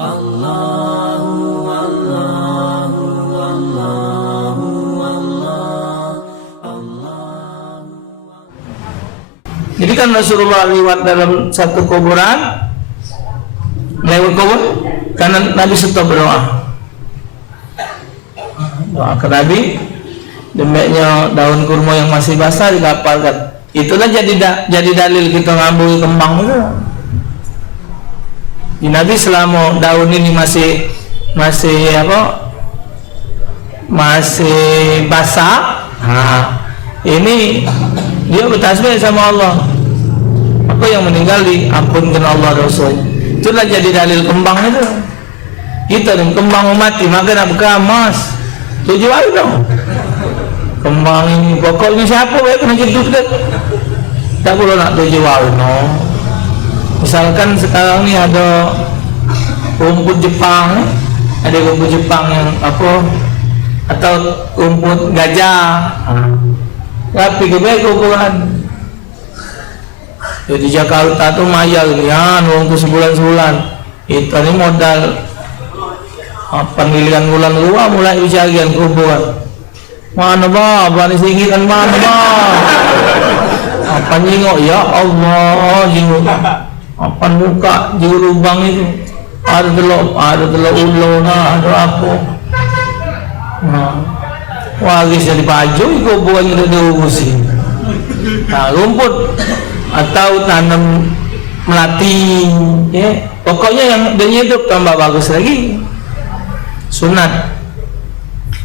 Jadi kan Rasulullah lewat dalam satu kuburan, lewat kubur, karena Nabi serta berdoa. Doa ke Nabi, demikiannya daun kurma yang masih basah dikapalkan. Itulah jadi dalil kita ngambil kembang itu. Di Nabi selama daun ini masih basah, ini dia bertasbih sama Allah. Apa yang meninggal diampunkan Allah Rasul. Itulah jadi dalil kembang itu. Kita dan kembang mati maka nak berkamas. Tujuh hari dong. Kembang ini pokoknya siapa baik kena hidup kan? Tak perlu nak tujuh hari no. Misalkan sekarang ni ada rumput Jepang, ada rumput Jepang yang atau rumput gajah. Tapi kebaik kuburan. Jadi Jakarta tu mayal ni, nunggu sebulan. Itu ni modal pemilihan bulan luar mulai carian kuburan. Mana ni singgiran mana apa nyingok ya Allah jingok. Apa muka jingok lubang itu. Ada telok ulo ada apa. Wah, jadi baju kuburan itu diurusin. Rumput atau tanam melati, ya. Pokoknya yang dia hidup tambah bagus lagi. Sunat.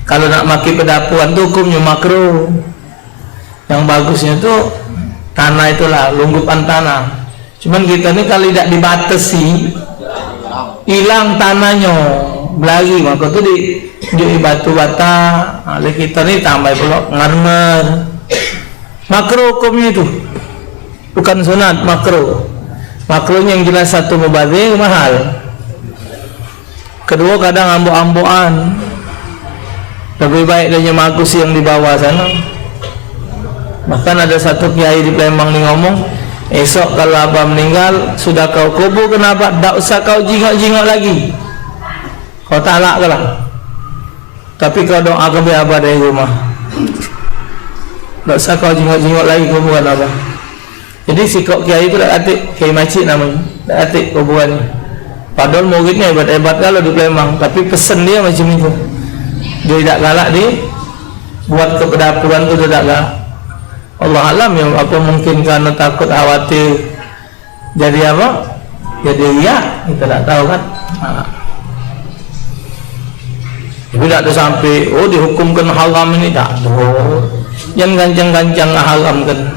Kalau nak maki pedapuan tu hukumnya makruh. Yang bagusnya tu tanah itulah lunggupan tanah. Cuman kita ni kalau tidak dibatasi, hilang tanahnya, belagi maka tu di batu bata. Oleh kita ni tambah pula ngarmer. Makruh hukumnya itu. Bukan sunat, makruh. Makruhnya yang jelas satu mubazir mahal. Kedua kadang ambok-ambokan. Lebih baik dia magus yang di bawah sana. Bahkan ada satu kiai di Palembang ni ngomong, esok kalau abah meninggal sudah kau kubur, kenapa tak usah kau jingok-jingok lagi? Kau talak ke lah. Tapi kau doakan biar abah dari rumah. Tak usah kau jingok-jingok lagi kuburan abah. Jadi si kok kiai itu dah atik, kiai macik namanya, dah atik kuburan ni. Padahal muridnya hebat-hebat kalau di Palembang, tapi pesan dia macam itu. Dia tidak galak buat ke pedapuran tu, dia tak galak. Allah alam ya, apa mungkin karena takut khawatir jadi apa? Jadi riak, kita tak tahu kan. Tapi tak ada sampai dihukumkan haram ini, tak. Jangan gancang-gancang haram kan.